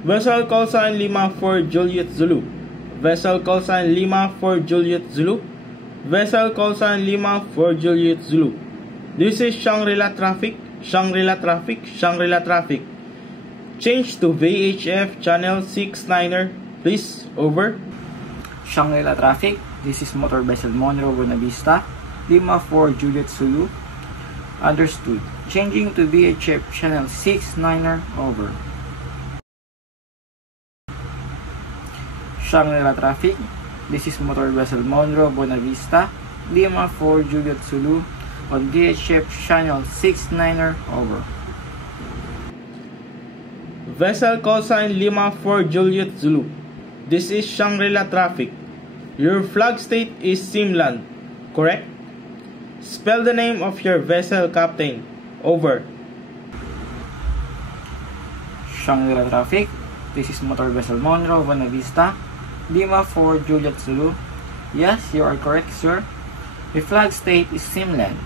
Vessel call sign Lima for Juliet Zulu. Vessel call sign Lima for Juliet Zulu. Vessel call sign Lima for Juliet Zulu. This is Shangri-La traffic, Shangri-La traffic, Shangri-La traffic. Change to VHF channel 69er, please, over. Shangri-La traffic, this is Motor Vessel Monroe Buena Vista, Lima for Juliet Zulu. Understood. Changing to VHF channel 69er, over. Shangri-La traffic, this is Motor Vessel Monroe Buena Vista, Lima for Juliet Zulu on VHF channel 69er, over. Vessel call sign Lima for Juliet Zulu. This is Shangri-La traffic. Your flag state is Simland, correct? Spell the name of your vessel, Captain. Over. Shangri-La traffic, this is Motor Vessel Monroe Buena Vista, Lima for Juliet Zulu. Yes, you are correct, sir. The flag state is Simland.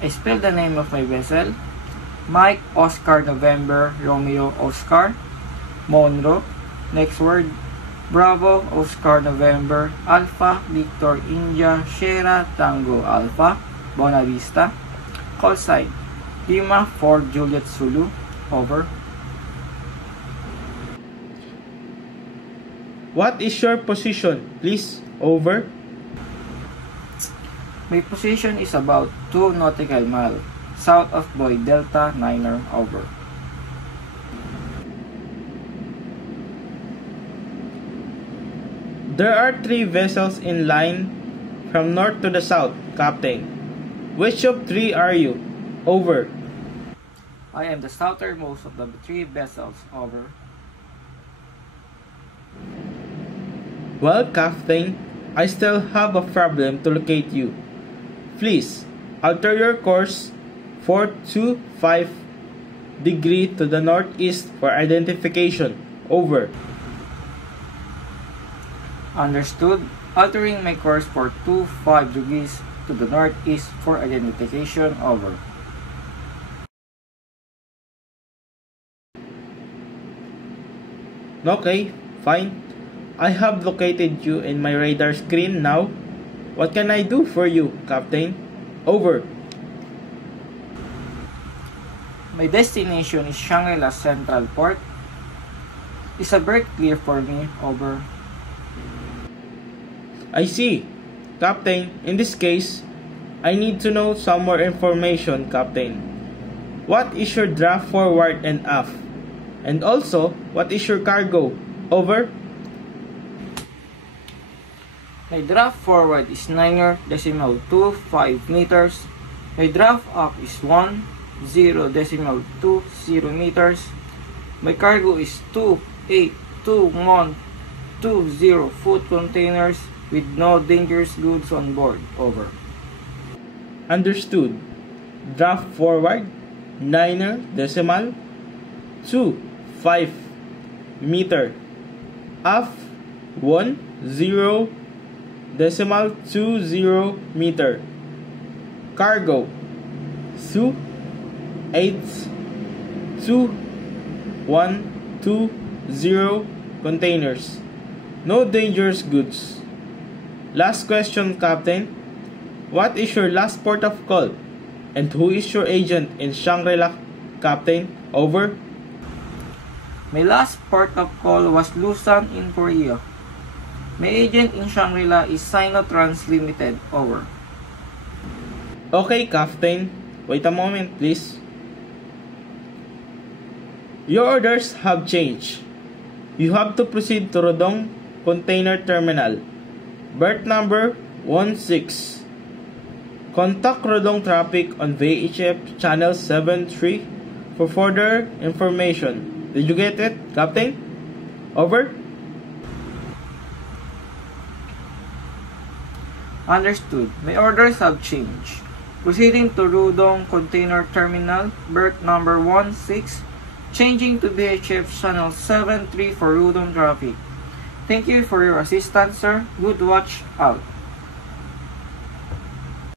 I spell the name of my vessel. Mike Oscar November Romeo Oscar Monroe. Next word. Bravo Oscar November Alpha Victor India Sierra Tango Alpha Buena Vista. Call sign Lima for Juliet Zulu, over. What is your position, please, over? My position is about 2 nautical miles south of Boy Delta 9er, over. There are 3 vessels in line from north to the south, Captain. Which of 3 are you? Over. I am the southernmost of the 3 vessels, over. Well, Captain, I still have a problem to locate you. Please, alter your course 425 degree to the northeast for identification. Over. Understood. Altering my course for 25 degrees to the northeast for identification, over. Okay, fine. I have located you in my radar screen now. What can I do for you, Captain? Over. My destination is Shangri-La Central Port. Is a berth clear for me, over. I see. Captain, in this case, I need to know some more information, Captain. What is your draft forward and aft? And also, what is your cargo? Over. My draft forward is 9.25 meters. My draft aft is 10.20 meters. My cargo is 2.82120 foot containers with no dangerous goods on board, over. Understood. Draft forward 9.25 meter. Aft 10.20 meter. Cargo 2.82120 containers. No dangerous goods. Last question, Captain. What is your last port of call? And who is your agent in Shangri-La, Captain? Over. My last port of call was Busan in Korea. My agent in Shangri-La is Sinotrans Limited, over. Okay, Captain. Wait a moment, please. Your orders have changed. You have to proceed to Rodong Container Terminal. Berth number 16. Contact Rodong Traffic on VHF channel 73 for further information. Did you get it, Captain? Over. Understood. My orders have changed. Proceeding to Rodong Container Terminal, berth number 16, changing to VHF channel 73 for Rodong traffic. Thank you for your assistance, sir. Good watch out.